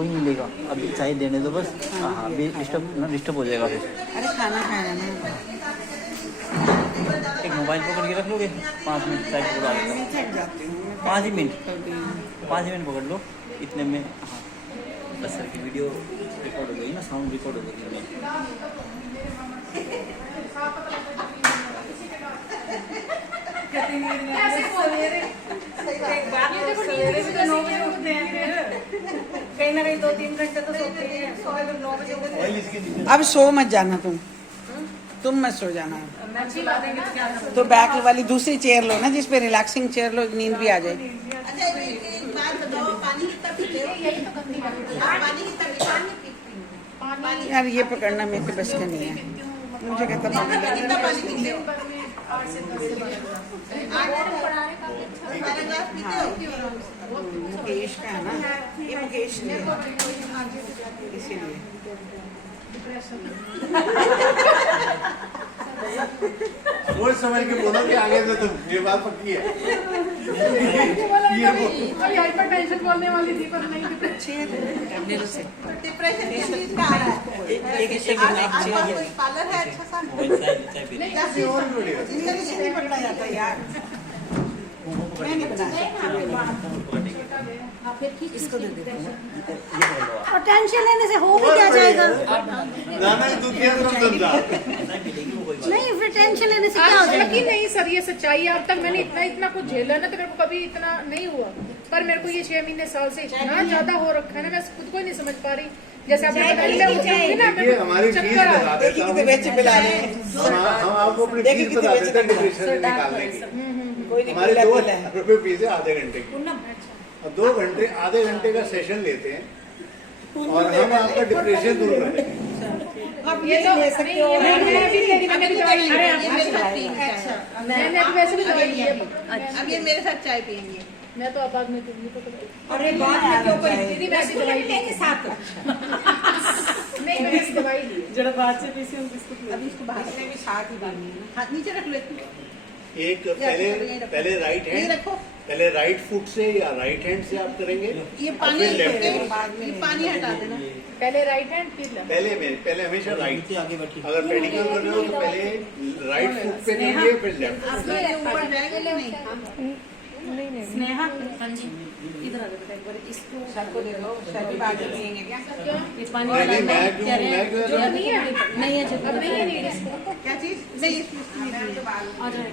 कोई नहीं लेगा, अभी चाय देने दो बस। हाँ हाँ, अभी डिस्टर्ब हो जाएगा फिर। अरे खाना खाया ना। एक मोबाइल पकड़ के रख लोगे, 5 मिनट चाय पकड़ा देगा। मैं थक जाती हूँ। 5 ही मिनट, 5 ही मिनट पकड़ लो इतने में। हाँ बस सर की वीडियो रिकॉर्ड हो गई ना, साउंड रिकॉर्ड हो गई इनमें। कहीं ना कहीं 2-3 घंटे तो सोते ही हैं। सुबह 9 बजे अब सो मत जाना तुम मत सो जाना। तो बैक वाली दूसरी चेयर लो ना, जिसपे रिलैक्सिंग चेयर लो, नींद भी आ जाए। अच्छा एक बात बताओ, पानी कितना पीते हो? पानी कितना पीते हो? यार ये पकड़ना मेरे को बस का नहीं है। मुझे कहता कितना पानी पीते हो? 12 ग्लास पीते हो? मुकेश का है ना, ये मुकेश ने इसीलिए। वो समझ के बोलो कि आगे से तुम, ये बात पक्की है। हाइपरटेंशन बोलने वाली थी पर नहीं। डिप्रेशन किस चीज का आ रहा है? आपका कोई पार्लर है अच्छा सा? इंग्लिश नहीं पकड़ा जाता यार। मैं नहीं बना सकती। इसको दे देते हैं। और टेंशन लेने से हो भी क्या जाएगा? नहीं फिर टेंशन लेने से क्या हो जाएगा? कि नहीं सर, ये सच्चाई है। अब तक मैंने इतना कुछ झेला ना, तो मेरे को कभी इतना नहीं हुआ। पर मेरे को ये 6 महीने साल से इतना ज्यादा हो रखा है ना, मैं खुद को ही नहीं समझ पा रही। जैसे आपने बताया हमारी फीस बता देता हूँ। हम आपको अपनी फीस बता देते हैं डिप्रेशन से निकालने की। हमारे 2 रुपए फीस है आधे घंटे की। और 2 घंटे आधे घंटे का सेशन लेते हैं और हम आपका डिप्रेशन दूर करें। अब ये तो ले सकते हो। मैंने भी दवाई ली है। मैंने भी वैसे भी दवाई ली है। अब ये मेरे साथ चाय पियेंगे। मैं तो अब बाद में पीऊंगी तो अरे बाद में क्यों कोई दीदी मैं भी दवाई ली के साथ नहीं, मैंने भी दवाई ली है। जरा बात से पीसी हम बिस्कुट अभी इसको बाहर से भी साथ ही डालनी है। हाथ नीचे रख लो। एक पहले राइट ये हैंड, रखो। पहले राइट फुट से या राइट हैंड से आप करेंगे। ये पानी फिर लेफ्ट हैंड। ये पानी हटा देना। पहले राइट हैंड फिर लेफ्ट। पहले हमेशा राइट। आगे बैठिए। अगर पेडिक्योर कर रहे हो तो पहले राइट फुट पे करेंगे फिर लेफ्ट। आपका ये ऊपर जाएगा कि नहीं? स्नेहा हाँ जी इधर आ जाओ बेटा, एक बार इसको सर को दे दो। सर भी बाद में पिएंगे क्या? ये पानी नहीं, वाला मैं कह क्यों- रहे हैं मैं क्यों- जो नहीं है नहीं है अब नहीं है नीड इसको। क्या चीज? नहीं इसमें आ जाए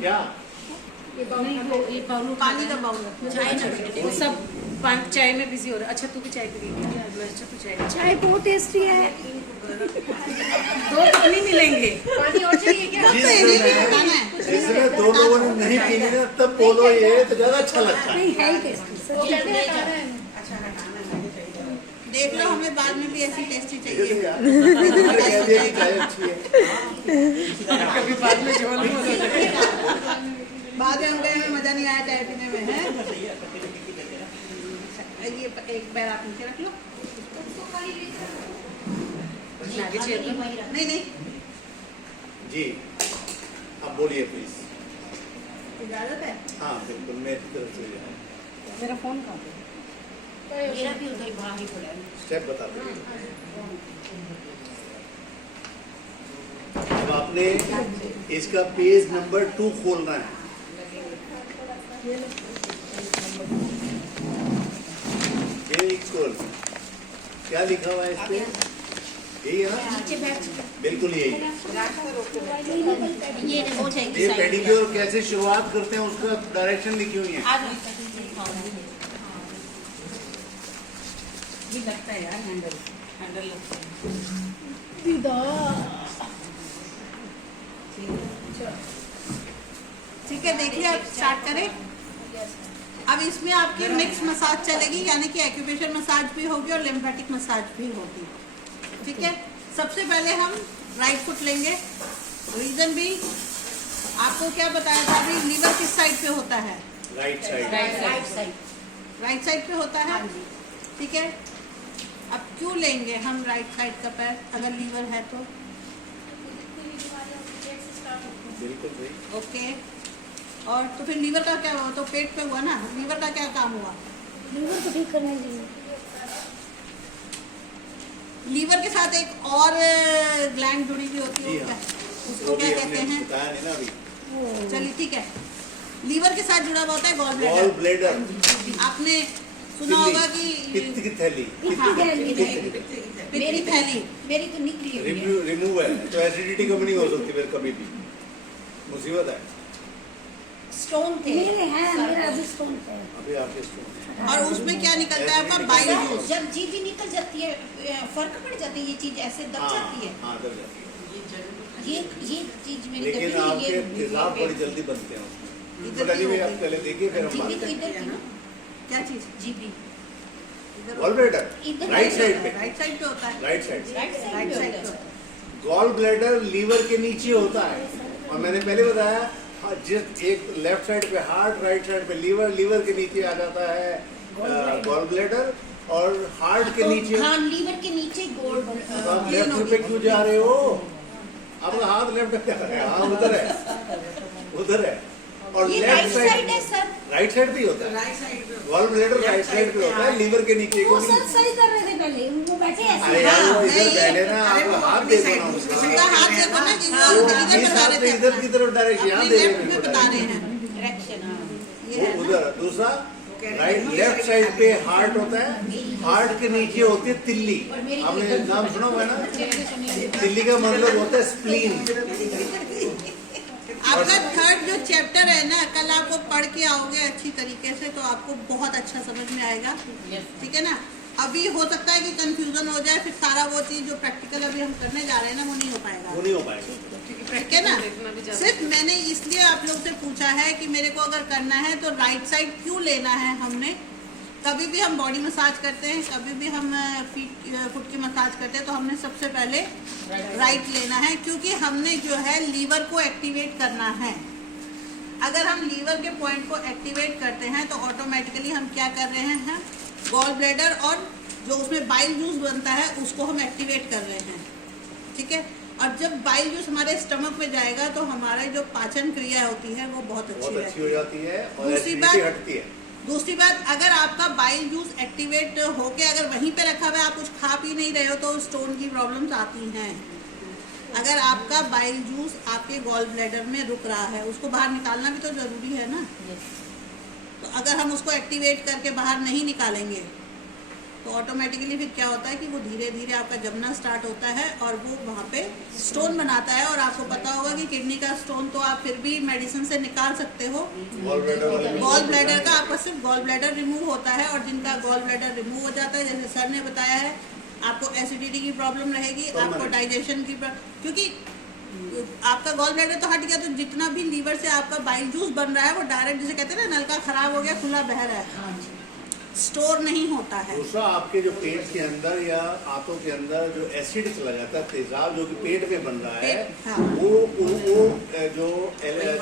क्या नहीं वो ये बाउल पानी का बाउल रखो। चाय ना बेटे, वो सब चाय में बिजी हो रहा है। अच्छा तू भी चाय पिएगी? अच्छा तू चाय चाय बहुत टेस्टी है। 2 पानी मिलेंगे। पानी और चाहिए क्या? तो ये भी बताना है। जिसमें 2 लोगों ने नहीं पीनी ना तब बोलो, ये तो ज्यादा अच्छा लगता है। नहीं है ही टेस्टी। वो कहते हैं खाना है। देख लो, हमें बाद में भी ऐसी टेस्टी चाहिए। कह दिया कि चाय अच्छी है। कभी बाद में जो नहीं हो बाद में हम गए, हमें मजा नहीं आया चाय पीने में है। ये एक पैर आप नीचे रख लो। नहीं नहीं जी अब बोलिए प्लीज। इजाजत है? हाँ बिल्कुल, मेरी तरफ से मेरा फोन कहाँ पे? मेरा भी उधर बाहर ही पड़ा है। स्टेप बता दीजिए। अब आपने इसका पेज नंबर 2 खोलना है। ये इक्वल क्या लिखा हुआ है इस पे? यही है ना? बिल्कुल यही है। ये पेडिक्योर कैसे शुरुआत करते हैं उसका डायरेक्शन लिखी हुई है। ये लगता है यार हैंडल लगता है। ठीक है, देखिए आप स्टार्ट करें। अब इसमें आपकी मिक्स मसाज चलेगी, यानी कि एक्यूप्रेशर मसाज भी होगी और लिम्फेटिक मसाज भी होगी। ठीक है, सबसे पहले हम राइट फुट लेंगे। रीजन भी आपको क्या बताया था अभी, लीवर किस साइड पे होता है? Right side. राइट साइड पे होता है। ठीक है, अब क्यों लेंगे हम राइट साइड का पैर अगर लीवर है तो? बिल्कुल सही। ओके, और तो फिर लीवर का क्या हुआ? तो पेट पे हुआ ना, लीवर का क्या काम हुआ? लीवर को ठीक करने के लिए लीवर के साथ एक और ग्लैंड जुड़ी हुई होती है, जी हाँ। उसको क्या कहते हैं? बताया नहीं ना अभी। चलिए ठीक है, लीवर के साथ जुड़ा हुआ होता है गॉल गॉल ब्लैडर। ब्लैडर, आपने सुना होगा कि पित्त की थैली, हाँ, मेरी पित्त की थैली मेरी तो निकली हुई है। रिमूव है, तो एसिडिटी कम नहीं हो सकती फिर कभी भी, मुसीबत है। स्टोन थे मेरे हैं, मेरा अभी स्टोन है। अभी आपके स्टोन और उसमें क्या निकलता है आपका बाइल जूस। जब चीज निकल जाती है, फर्क पड़ जाता है, ये चीज ऐसे दब जाती है। हाँ दब जाती है, ये चीज मेरी लेकिन दबी हुई, आपके ये तेजाब बड़ी जल्दी बनते हैं उसमें। तो चलिए आप पहले देखिए फिर हम जीबी बात तो करें। इधर थी ना, क्या चीज? जीबी गॉल ब्लैडर इधर राइट साइड पे, राइट साइड पे होता है। Right side. Right right side side पे पे होता है। गॉल ब्लैडर लीवर के नीचे होता है, और मैंने पहले बताया जिस एक लेफ्ट साइड पे हार्ट, राइट साइड पे लीवर, लीवर के नीचे आ जाता है गॉल ब्लैडर, और हार्ट के नीचे। हाँ, लीवर के नीचे गोल्ड। तो आप लेफ्ट पे क्यों जा रहे हो? आपका हाथ लेफ्ट पे जा रहा है, हाँ उधर है, उधर है। और ये लेफ्ट राइट साइड साइड, है सर। राइट साइड भी होता है। राइट साइड पे गॉल ब्लैडर राइट साइड पे होता है, लीवर के नीचे वो को सर सही कर रहे थे पहले, वो बैठे ऐसे। अरे यार वो इधर नहीं, बैठे ना, अरे आप वो हाथ अपनी देखो साइड, ना उसका उसका। हाथ देखो ना जी, वो वो इधर इस बता हाथ रहे से थे इधर की तरफ डायरेक्शन, यहाँ अपने दे रहे लेफ्ट में बता रहे हैं। डायरेक्शन। ये है वो ना? उधर। दूसरा राइट लेफ्ट साइड पे हार्ट होता है, हार्ट के नीचे होती है तिल्ली। आपने नाम सुना हुआ है ना? तिल्ली का मतलब होता है स्प्लीन। आपका थर्ड जो चैप्टर है ना, कल आपको पढ़ के आओगे अच्छी तरीके से तो आपको बहुत अच्छा समझ में आएगा, ठीक है ना? अभी हो सकता है कि कंफ्यूजन हो जाए, फिर सारा वो चीज जो प्रैक्टिकल अभी हम करने जा रहे हैं ना, वो नहीं हो पाएगा, वो नहीं हो पाएगा। ठीक है ना? सिर्फ मैंने इसलिए आप लोग से पूछा है कि मेरे को अगर करना है तो राइट साइड क्यों लेना है। हमने कभी भी हम बॉडी मसाज करते हैं, कभी भी हम फुट की मसाज करते हैं, तो हमने सबसे पहले राइट लेना है, क्योंकि हमने जो है लीवर को एक्टिवेट करना है। अगर हम लीवर के पॉइंट को एक्टिवेट करते हैं तो ऑटोमेटिकली हम क्या कर रहे हैं, गॉल ब्लैडर और जो उसमें बाइल जूस बनता है उसको हम एक्टिवेट कर रहे हैं, ठीक है? और जब बाइल जूस हमारे स्टमक में जाएगा तो हमारे जो पाचन क्रिया होती है वो बहुत अच्छी हो जाती है और दूसरी एसिडिटी बात- हटती है। दूसरी बात, अगर आपका बाइल जूस एक्टिवेट होके अगर वहीं पे रखा हुआ है, आप कुछ खा पी नहीं रहे हो, तो स्टोन की प्रॉब्लम्स आती हैं। अगर आपका बाइल जूस आपके गॉल ब्लैडर में रुक रहा है, उसको बाहर निकालना भी तो जरूरी है ना। तो अगर हम उसको एक्टिवेट करके बाहर नहीं निकालेंगे तो ऑटोमेटिकली फिर क्या होता है कि वो धीरे धीरे आपका जमना स्टार्ट होता है और वो वहाँ पे स्टोन बनाता है। और आपको पता होगा कि किडनी का स्टोन तो आप फिर भी मेडिसिन से निकाल सकते हो, गॉल ब्लैडर का आपका सिर्फ गॉल ब्लैडर रिमूव होता है। और जिनका गॉल ब्लैडर रिमूव हो जाता है, जैसे सर ने बताया है, आपको एसिडिटी की प्रॉब्लम रहेगी, आपको डाइजेशन की क्योंकि आपका गॉल ब्लैडर तो हट गया, तो जितना भी लीवर से आपका बाइल जूस बन रहा है वो डायरेक्ट, जैसे कहते हैं ना, नलका खराब हो गया खुला बह रहा है, स्टोर नहीं होता है। दूसरा आपके जो पेट के अंदर या आंतों के अंदर जो एसिड चला जाता है, तेजाब जो कि पेट में बन रहा है, हाँ। वो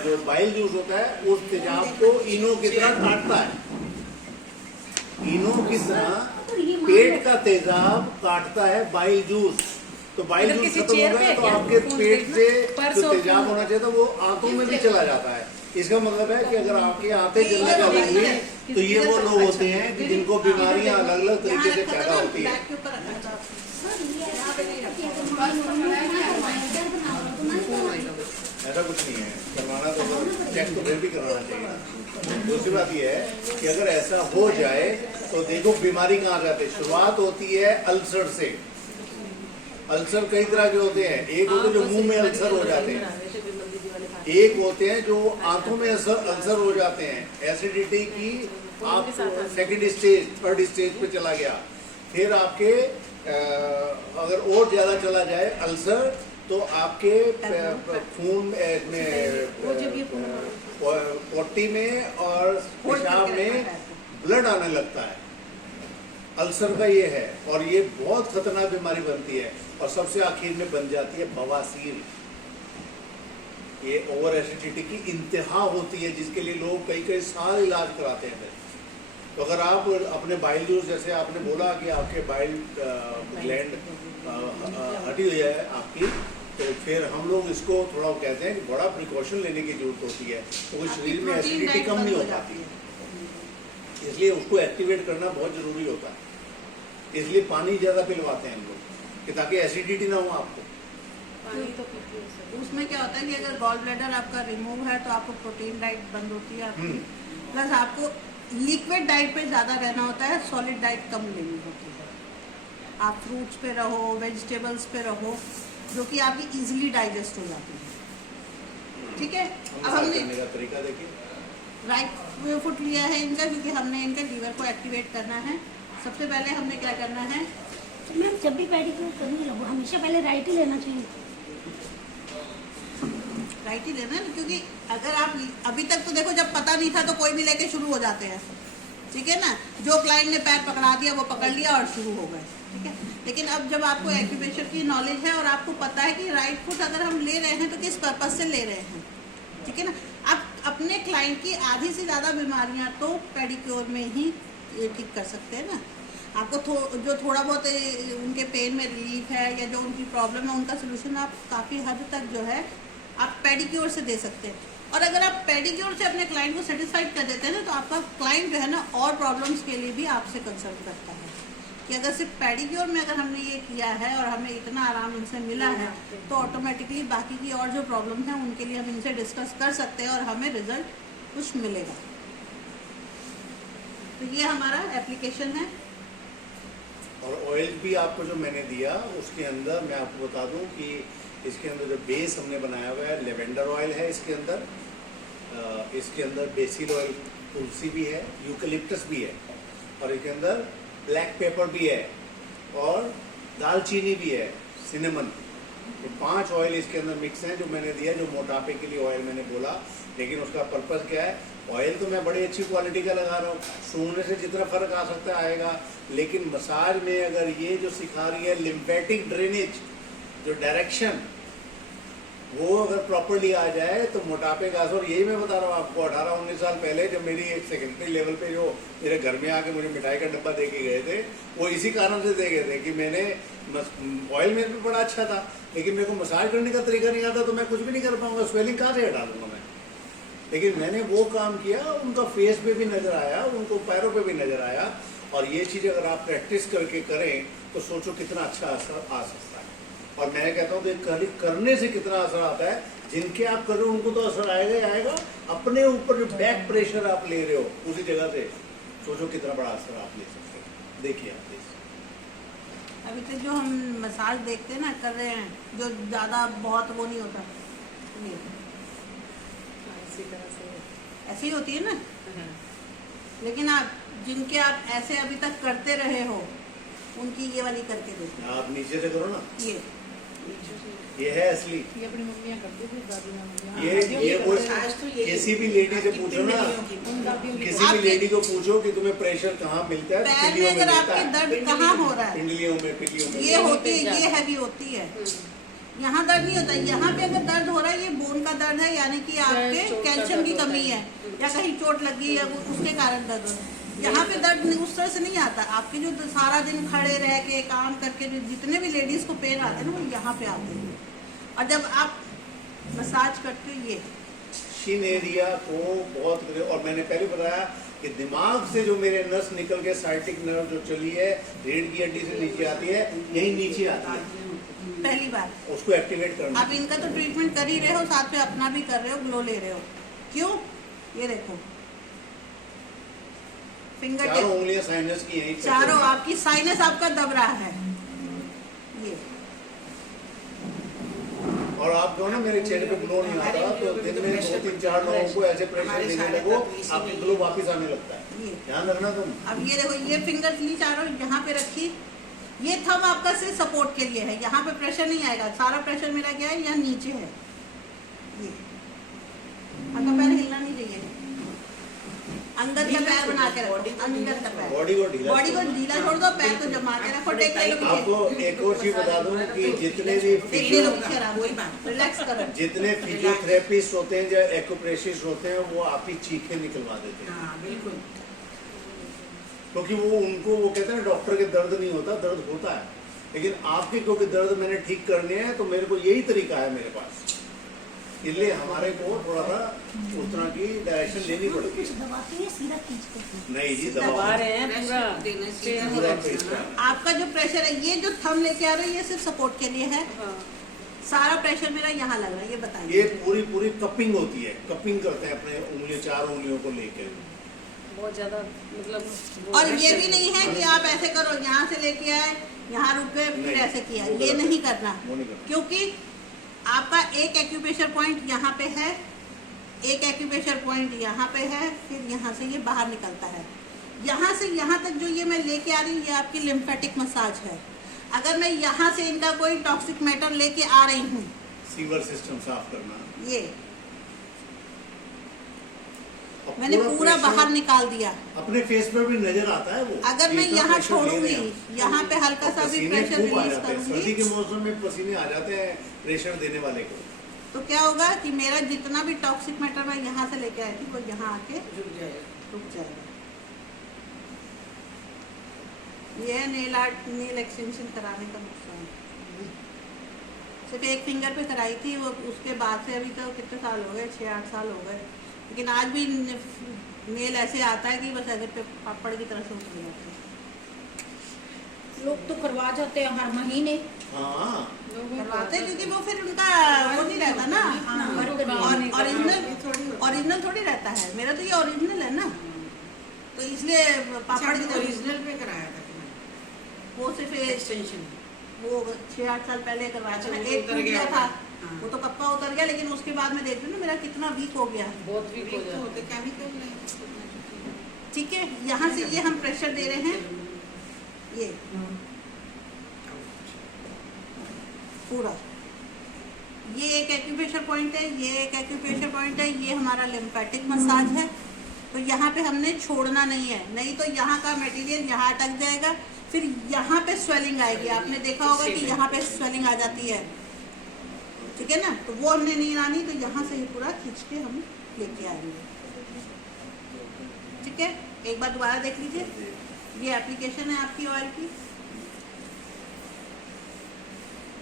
जो बाइल जूस होता है उस तेजाब को इनो की तरह काटता है। इनो की तरह पेट का तेजाब काटता है बाइल जूस। तो बाइल जूस खत्म हो गया तो आपके पेट से जो तेजाब होना चाहिए था वो आंतों में भी चला जाता है। इसका मतलब है कि अगर आपकी आंतें जलना लगेंगी तो ये वो लोग होते हैं कि जिनको बीमारियां अलग अलग तरीके से पैदा होती है। ऐसा कुछ नहीं है, करवाना तो चेक तो फिर भी करवाना चाहिए। दूसरी बात ये है कि अगर ऐसा हो जाए तो देखो बीमारी कहाँ जाती है। शुरुआत होती है अल्सर से। अल्सर कई तरह के होते हैं, एक होते जो मुंह में अल्सर हो जाते हैं, एक होते हैं जो आंतों में अल्सर हो जाते हैं। एसिडिटी की आप सेकंड स्टेज, थर्ड स्टेज पे चला गया, फिर आपके अगर और ज्यादा चला जाए अल्सर तो आपके खून में पोटी में और पेशाब में ब्लड आने लगता है। अल्सर का ये है और ये बहुत खतरनाक बीमारी बनती है और सबसे आखिर में बन जाती है बवासीर। ये ओवर एसिडिटी की इंतहा होती है जिसके लिए लोग कई कई साल इलाज कराते हैं। तो अगर आप अपने बाइल जूस, जैसे आपने बोला कि आपके बाइल ग्लैंड हटी हुई है आपकी, तो फिर हम लोग इसको थोड़ा कहते हैं कि बड़ा प्रिकॉशन लेने की जरूरत होती है, तो शरीर में एसिडिटी कम नहीं हो पाती है। इसलिए उसको एक्टिवेट करना बहुत जरूरी होता है। इसलिए पानी ज्यादा पिलवाते हैं हम लोग कि ताकि एसिडिटी ना हो आपको। उसमें क्या होता है कि अगर गॉल ब्लैडर आपका रिमूव है तो आपको प्रोटीन डाइट बंद होती है आपकी, प्लस आपको लिक्विड डाइट पे ज़्यादा रहना होता है, सॉलिड डाइट कम लेनी होती है। आप फ्रूट्स पे रहो, वेजिटेबल्स पे रहो, जो कि आपकी इजीली डाइजेस्ट हो जाती है। ठीक है, अब हमने तरीका देखिए, राइट फुट लिया है इनका, क्योंकि हमने इनके लीवर को एक्टिवेट करना है। सबसे पहले हमें क्या करना है, मैम जब भी पेडिक्योर करने लगो हमेशा पहले राइट ही लेना चाहिए। राइट ही लेना है, क्योंकि अगर आप अभी तक तो देखो जब पता नहीं था तो कोई भी लेके शुरू हो जाते हैं, ठीक है ना, जो क्लाइंट ने पैर पकड़ा दिया वो पकड़ लिया और शुरू हो गए, ठीक है। लेकिन अब जब आपको एक्यूप्रेशर की नॉलेज है और आपको पता है कि राइट फुट अगर हम ले रहे हैं तो किस पर्पज से ले रहे हैं, ठीक है ना। आप अपने क्लाइंट की आधी से ज़्यादा बीमारियां तो पेडिक्योर में ही ठीक कर सकते हैं ना। आपको जो थोड़ा बहुत उनके पेन में रिलीफ है या जो उनकी प्रॉब्लम है उनका सोल्यूशन आप काफ़ी हद तक जो है आप पेडिक्योर से दे सकते हैं। और अगर आप पेडिक्योर से अपने क्लाइंट को सेटिस्फाइड कर देते हैं ना, तो आपका क्लाइंट जो है ना और प्रॉब्लम्स के लिए भी आपसे कंसल्ट करता है कि अगर सिर्फ पेडिक्योर में अगर हमने ये किया है और हमें इतना आराम इनसे मिला है तो ऑटोमेटिकली बाकी की और जो प्रॉब्लम है उनके लिए हम इनसे डिस्कस कर सकते हैं और हमें रिजल्ट कुछ मिलेगा। तो ये हमारा एप्लीकेशन है। और ऑयल भी आपको जो मैंने दिया उसके अंदर मैं आपको बता दूं कि इसके अंदर जो बेस हमने बनाया हुआ है, लेवेंडर ऑयल है इसके अंदर बेसिल ऑयल, तुलसी भी है, यूकलिप्टस भी है, और इसके अंदर ब्लैक पेपर भी है और दालचीनी भी है, सिनेमन। तो 5 ऑयल इसके अंदर मिक्स हैं जो मैंने दिया, जो मोटापे के लिए ऑयल मैंने बोला। लेकिन उसका पर्पस क्या है, ऑयल तो मैं बड़ी अच्छी क्वालिटी का लगा रहा हूँ, सूंघने से जितना फर्क आ सकता है आएगा, लेकिन मसाज में अगर ये जो सिखा रही है लिम्फेटिक ड्रेनेज, जो डायरेक्शन, वो अगर प्रॉपर्ली आ जाए तो मोटापे का असर, यही मैं बता रहा हूँ आपको, 18-19 साल पहले जब मेरी एक सेकेंडरी लेवल पे जो मेरे घर में आके मुझे मिठाई का डब्बा दे के गए थे, वो इसी कारण से दे गए थे कि मैंने ऑयल में भी बड़ा अच्छा था लेकिन मेरे को मसाज करने का तरीका नहीं आता, तो मैं कुछ भी नहीं कर पाऊंगा, स्वेलिंग कहाँ से हटा दूंगा मैं। लेकिन मैंने वो काम किया, उनका फेस पे भी नजर आया, उनको पैरों पे भी नजर आया। और ये चीज़ अगर आप प्रैक्टिस करके करें तो सोचो कितना अच्छा असर आ सकता है। और मैं कहता हूँ कि करने से कितना असर आता है, जिनके आप कर रहे हो उनको तो असर आएगा ही आएगा। अपने ऊपर जो बैक प्रेशर आप ले रहे हो उसी जगह से सोचो कितना बड़ा असर आप ले सकते हो। देखिए आप अभी तक जो हम मसाज देखते हैं ना, कर रहे हैं, जो ज़्यादा बहुत वो नहीं होता, ऐसे ही होती है ना। लेकिन आप जिनके आप ऐसे अभी तक करते रहे हो उनकी ये वाली करके देखो। आप नीचे से करो ना, ये है असली। ये अपनी मम्मियाँ करती थी, दादी मम्मियाँ। ये वो किसी भी लेडी से पूछो ना, किसी भी लेडी को पूछो कि तुम्हें प्रेशर कहाँ मिलता है, पैर में अगर आपके दर्द कहाँ हो रहा है, पिंडलियों में ये होती है, ये हैवी होती है। यहाँ दर्द नहीं होता, यहाँ पे अगर दर्द हो रहा है ये बोन का दर्द है, यानी कि आपके कैल्शियम की कमी है या कहीं चोट लगी है उसके कारण दर्द हो रहा है। यहाँ पे दर्द उस तरह से नहीं आता। आपके जो सारा दिन खड़े रह के काम करके जो जितने भी लेडीज को पेन आते हैं ना, वो यहाँ पे आते हैं। और जब आप मसाज करते हो ये शिन एरिया को बहुत, और मैंने पहले बताया कि दिमाग से जो मेरे नस निकल के साइटिक नर्व जो चली है रीढ़ की हड्डी से नीचे आती है, यही नीचे आती है पहली बार, उसको एक्टिवेट करना। आप इनका तो ट्रीटमेंट कर ही रहे हो, साथ में अपना भी कर रहे हो, ग्लो ले रहे हो। क्यों? ये देखो फिंगर चारों उंगलियां साइनस की हैं, चारों आपकी साइनस आपका दब रहा है ये। और आप जो ना मेरे चेहरे पे ग्लो नहीं आता, तो दिन में 2-3-4 लोगों को ऐसे प्रेशर देने लगो, आपके ग्लो वापस आने लगता है। ध्यान रखना तुम। अब ये देखो, ये फिंगर ली चारों यहाँ पे रखी, ये थंब आपका सिर्फ सपोर्ट के लिए है, यहाँ पे प्रेशर नहीं आएगा। सारा प्रेशर मेरा क्या है, यहाँ नीचे है। ये आपका पैर हिलना नहीं चाहिए, अंदर का पैर बना के रखो, अंदर का पैर, बॉडी को ढीला छोड़ दो, पैर को जमा के रखो। आपको एक और चीज बता दूं कि जितने भी रिलैक्स करो, जितने फिजियोथेरेपिस्ट होते हैं या एक्यूप्रेशरिस्ट होते हैं, वो आप ही चीखें निकलवा देते हैं। बिल्कुल, क्योंकि वो उनको वो कहते हैं डॉक्टर के दर्द नहीं होता, दर्द होता है, लेकिन आपके क्योंकि दर्द मैंने ठीक करने हैं तो मेरे को यही तरीका है मेरे पास। इसलिए हमारे को थोड़ा सा उस तरह की डायरेक्शन लेनी पड़ती है। दबाते हैं सीधा खींचते हैं। नहीं जी, दबा रहे हैं पूरा पेस्ट है। आपका जो प्रेशर है, ये जो थंब लेके आ रहे हो, ये सिर्फ सपोर्ट के लिए है। सारा प्रेशर मेरा यहाँ लग रहा है, ये बताइए। ये पूरी कपिंग होती है, कपिंग करते हैं अपने उंगलियों, 4 उंगलियों को लेके। बहुत ज्यादा मतलब। और ये भी नहीं है कि आप ऐसे करो, यहाँ से लेके आए, यहाँ रुके, फिर ऐसे किया, ये नहीं करना। क्योंकि आपका एक एक्यूप्रेशर पॉइंट यहाँ पे है, एक एक्यूप्रेशर पॉइंट यहाँ पे है, फिर यहाँ से ये बाहर निकलता है। यहाँ से यहाँ तक जो ये मैं लेके आ रही हूँ, ये आपकी लिम्फेटिक मसाज है। अगर मैं यहाँ से इनका कोई टॉक्सिक मैटर लेके आ रही हूँ, सीवर सिस्टम साफ करना, ये मैंने पूरा बाहर निकाल दिया। अपने फेस पे भी नजर आता है वो। अगर मैं यहाँ छोड़ूंगी, यहाँ पे हल्का सा भी प्रेशर रिलीज सर्दी करूंगी, के मौसम में पसीने आ जाते हैं प्रेशर देने वाले को, तो क्या होगा कि मेरा जितना भी टॉक्सिक मैटर मैं यहाँ से लेके आई थी, वो यहाँ आके रुक जाएगा। ये नेल आर्ट, नेल एक्सटेंशन कराने का नुकसान। सिर्फ एक फिंगर पे कराई थी वो, उसके बाद से अभी तो कितने साल हो गए, 6-8 साल हो गए, लेकिन आज भी नेल ऐसे आता है कि बस ऐसे पे पापड़ की तरह से उतर जाते हैं। लोग तो करवा जाते हैं हर महीने। हाँ करवाते हैं, क्योंकि वो फिर उनका वो नहीं रहता ना, ओरिजिनल थोड़ी रहता है। मेरा तो ये ओरिजिनल है ना, तो इसलिए पापड़ की तरह। ओरिजिनल पे कराया था वो सिर्फ एक्सटेंशन, वो 6-8 साल पहले करवाया था। एक उतर टूट गया गया था, हाँ। वो तो कप्पा उतर गया, लेकिन उसके बाद में देख रही हूँ ना मेरा कितना वीक हो गया। बहुत वीक हो जाता होते केमिकल। ठीक है, यहाँ से ये हम प्रेशर दे रहे हैं, ये पूरा, ये एक एक्यूप्रेशर पॉइंट है, ये एक एक्यूप्रेशर पॉइंट है, ये हमारा लिम्फेटिक मसाज है। तो यहाँ पे हमने छोड़ना नहीं है, नहीं तो यहाँ का मटेरियल यहाँ अटक जाएगा, फिर यहाँ पे स्वेलिंग आएगी। आपने देखा होगा कि यहाँ पे स्वेलिंग आ जाती है, ठीक है ना, तो वो हमने नहीं लानी, तो यहाँ से ही पूरा खींच के हम लेके आएंगे। ठीक है, एक बार दोबारा देख लीजिए, ये एप्लीकेशन है आपकी ऑयल की।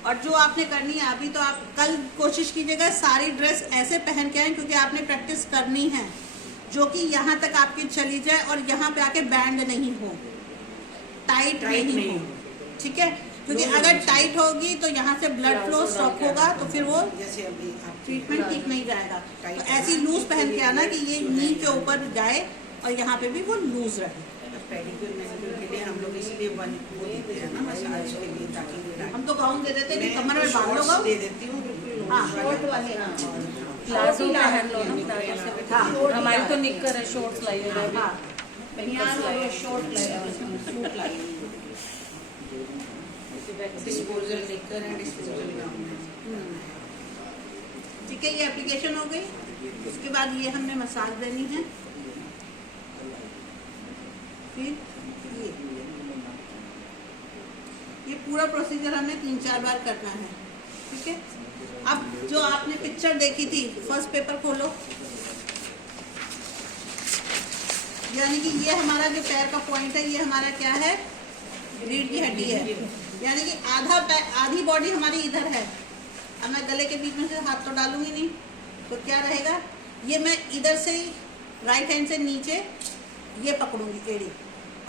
और जो आपने करनी है अभी, तो आप कल कोशिश कीजिएगा सारी ड्रेस ऐसे पहन के आए, क्योंकि आपने प्रैक्टिस करनी है, जो कि यहाँ तक आपकी चली जाए और यहाँ पे आके बैंड नहीं हो, टाइट नहीं हो। ठीक है, क्योंकि अगर टाइट होगी तो यहाँ से ब्लड फ्लो स्टॉप होगा, तो फिर वो जैसे अभी ट्रीटमेंट ठीक नहीं जाएगा। तो ऐसी लूज पहन के आना कि ये नी के ऊपर जाए और यहाँ पे भी वो लूज रहे। पेडिक्योर मैनिक्योर के लिए हम लोग इसलिए वो देते हैं ना मसाज के लिए, ताकि हम तो गाउन दे देते हैं, कमर में बांध लो गाउन। दे देती हूँ बिल्कुल। हाँ, शॉर्ट वाले। प्लाजो पहन लो ना, प्लाजो से भी। हाँ। हमारी तो निक्कर है, शॉर्ट्स लाई है अभी। हाँ, बनियान और ये शॉर्ट लाया, सूट लाई। डिस्पोजल लेकर है, डिस्पोजल गाउन है। ठीक है, ये एप्लीकेशन हो गई। उसके बाद ये हमने मसाज देनी है, फिर ये पूरा प्रोसीजर हमें 3-4 बार करना है। ठीक है, अब जो आपने पिक्चर देखी थी, फर्स्ट पेपर खोलो, यानी कि ये हमारा जो पैर का पॉइंट है, ये हमारा क्या है, रीढ़ की हड्डी है, यानी कि आधी बॉडी हमारी इधर है। अब मैं गले के बीच में से हाथ तो डालूंगी नहीं, तो क्या रहेगा, ये मैं इधर से राइट हैंड से नीचे ये पकड़ूंगी एड़ी,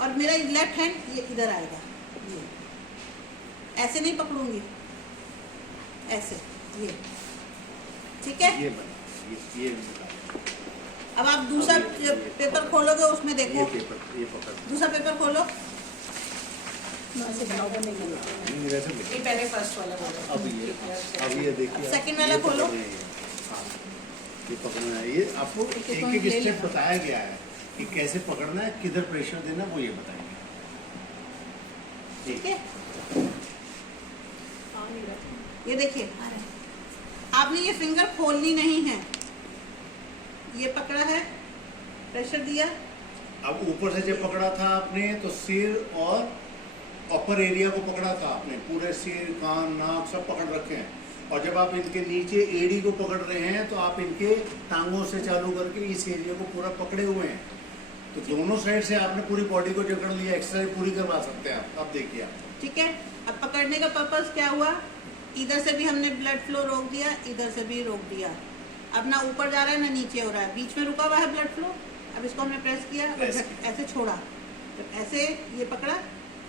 और मेरा लेफ्ट हैंड ये इधर आएगा, ये ऐसे नहीं पकड़ूंगी, ऐसे, ये। ठीक है, ये अब आप दूसरा पेपर खोलोगे, उसमें देखो, ये पकड़, दूसरा पेपर खोलो, ये पहले फर्स्ट वाला बोला। अब ये देखिए, सेकंड वाला खोलो। ये पकड़ना है, ये आपको एक स्टेप बताया गया है कि कैसे पकड़ना है, किधर प्रेशर देना, वो ये बताएंगे। ठीक है, ये देखिए, आपने ये फिंगर खोलनी नहीं है, ये पकड़ा है, प्रेशर दिया। अब ऊपर से जब पकड़ा था आपने, तो सिर और अपर एरिया को पकड़ा था आपने, पूरे सिर, कान, नाक सब पकड़ रखे हैं। और जब आप इनके नीचे एड़ी को पकड़ रहे हैं, तो आप इनके टांगों से चालू करके इस एरिया को पूरा पकड़े हुए हैं। तो दोनों साइड से आपने पूरी बॉडी को जकड़ लिया, एक्सरसाइज पूरी करवा सकते हैं आप। अब देखिए आप, ठीक है, अब पकड़ने का पर्पस क्या हुआ, इधर से भी हमने ब्लड फ्लो रोक दिया, इधर से भी रोक दिया, अब ना ऊपर जा रहा है ना नीचे हो रहा है, बीच में रुका हुआ है ब्लड फ्लो। अब इसको हमने प्रेस किया और ऐसे छोड़ा, तो ऐसे ये पकड़ा,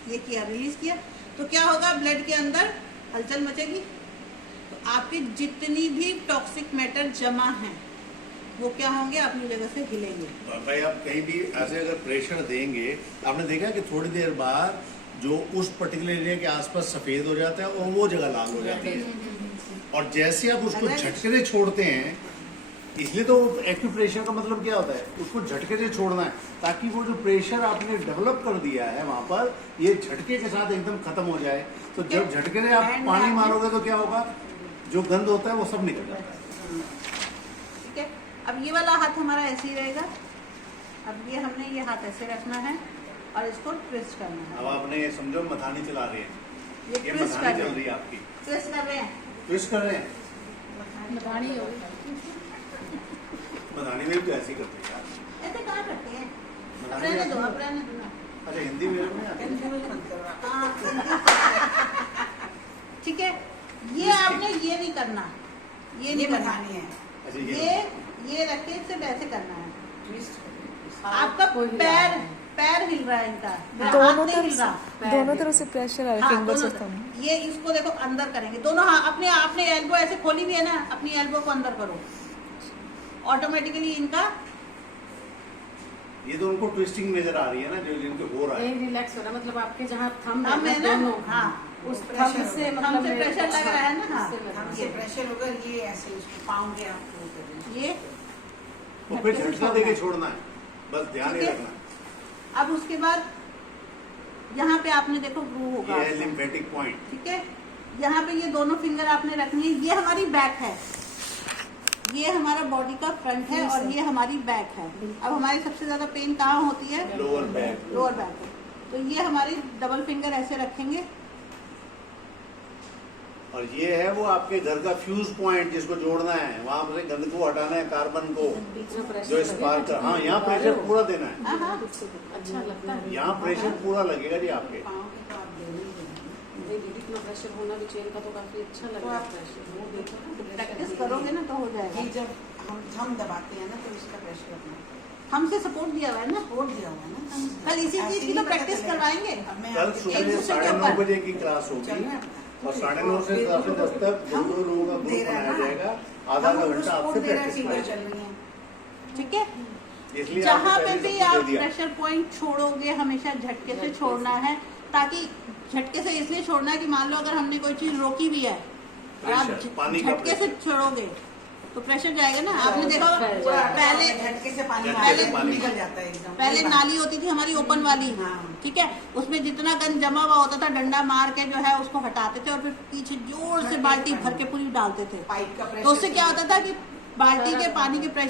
ये किया, रिलीज किया, तो क्या होगा, ब्लड के अंदर हलचल मचेगी। तो आपके जितनी भी टॉक्सिक मैटर जमा हैं वो क्या होंगे, अपनी जगह से हिलेंगे। भाई आप कहीं भी ऐसे अगर प्रेशर देंगे, आपने देखा कि थोड़ी देर बाद जो उस पर्टिकुलर एरिया के आसपास सफेद हो जाता है और वो जगह लाल हो जाती है। और जैसे आप उसको झटके से छोड़ते हैं, इसलिए तो एक्यूप्रेशर का मतलब क्या होता है, उसको झटके से छोड़ना है ताकि वो जो प्रेशर आपने डेवलप कर दिया है वहां पर, ये झटके के साथ एकदम खत्म हो जाए। तो जब झटके से आप पानी मारोगे तो क्या होगा, जो गंद होता है वो सब निकल जाता है। ठीक है, अब ये वाला हाथ हमारा ऐसे ही रहेगा। अब ये हमने ये हाथ ऐसे रखना है और इसको ट्विस्ट करना है। अब आपने ये समझो मथानी चला रहे हैं, ये ट्विस्ट मथानी कर चल रहे रही है हैं, आपकी, ट्विस्ट कर रहे हैं। ट्विस्ट कर रहे हैं। मथानी हो मथानी में भी तो ऐसे ही करते हैं यार। ऐसे कहाँ करते हैं, मथानी रहने में- दो, अब रहने दो ना। अच्छा हिंदी में नहीं आती? ठीक है, ये आपने ये नहीं करना, ये नहीं करना है, अच्छा ये रख के सिर्फ ऐसे करना है। आपका पैर हिल रहा है इनका, हाथ नहीं हिल रहा। दोनों तरफ से प्रेशर आ रहा है, हाँ, फिंगर्स दोनों ऑफ थंब। तरफ। ये इसको देखो अंदर करेंगे दोनों, हाँ अपने एल्बो ऐसे खोली भी है ना, अपनी एल्बो को अंदर करो, ऑटोमेटिकली इनका ये तो उनको ट्विस्टिंग नजर आ रही है ना, जो जिनको हो रहा है। रिलैक्स हो रहा है, मतलब आपके जहाँ थंब थंब है ना, दोनों, हाँ उस थंब से मतलब हमसे प्रेशर लग रहा है ना, हाँ ये प्रेशर होगा, ये ऐसे उसको पाँव के आपको वो करेंगे। ये और फिर झटका देके छोड़ना है, बस ध्यान ठीक ही है। रखना। अब उसके बाद यहाँ पे आपने देखो ग्रू होगा, ये है लिम्फेटिक पॉइंट। ठीक है, यहाँ पे ये दोनों फिंगर आपने रखनी है। ये हमारी बैक है, ये हमारा बॉडी का फ्रंट है और ये हमारी बैक है। अब हमारी सबसे ज्यादा पेन कहाँ होती है, लोअर बैक। लोअर बैक है। तो ये हमारी डबल फिंगर ऐसे रखेंगे और ये है वो आपके घर का फ्यूज पॉइंट जिसको जोड़ना है, वहां से गंद को हटाना है, कार्बन को, बीच में प्रेशर जो स्पार्क कर, हाँ यहाँ प्रेशर पूरा देना है, हाँ हाँ अच्छा लगता है। यहाँ प्रेशर पूरा लगेगा जी आपके। पाँव के तो आप देने ही देना। नहीं दीदी, इतना प्रेशर होना भी चाहिए, इनका तो काफी अच्छा लग रहा है प्रेशर। वो देखो ना, प्रैक्टिस करोगे ना तो हो जाएगा। ये जब हम थंब दबाते हैं ना तो इसका प्रेशर अपना हमसे सपोर्ट दिया हुआ है ना, छोड़ दिया हुआ है ना थंब से। कल इसी ऐसे चीज की ही तो पता प्रैक्टिस चलेगा। करवाएंगे। अब मैं कल आपके सुबह एक दूसरे के 9:30 ऊपर। बजे की क्लास होगी और 9:30 से 10 तक दो लोगों का ग्रुप बनाया जाएगा, आधा घंटा आपसे प्रैक्टिस चल करेंगे। रही है। ठीक है, इसलिए जहाँ आपने पे पहले भी सब आप कुछ दे दिया। प्रेशर पॉइंट छोड़ोगे हमेशा झटके से छोड़ना है, ताकि झटके से इसलिए छोड़ना है कि मान लो अगर हमने कोई चीज रोकी भी है और आप प्रेशर, पानी का झटके से प्रेशर। छोड़ोगे तो प्रेशर जाएगा ना। आपने देखा पहले झटके से पानी झटके से पहले पानी निकल जाता है एकदम। पहले नाली होती थी हमारी ओपन वाली, हाँ। ठीक है, उसमें जितना गंद जमा हुआ होता था डंडा मार के जो है उसको हटाते थे और फिर पीछे जोर से बाल्टी भर के पूरी डालते थे। पाइप का प्रेशर तो उससे क्या होता था कि बाल्टी के पानी के प्रेशर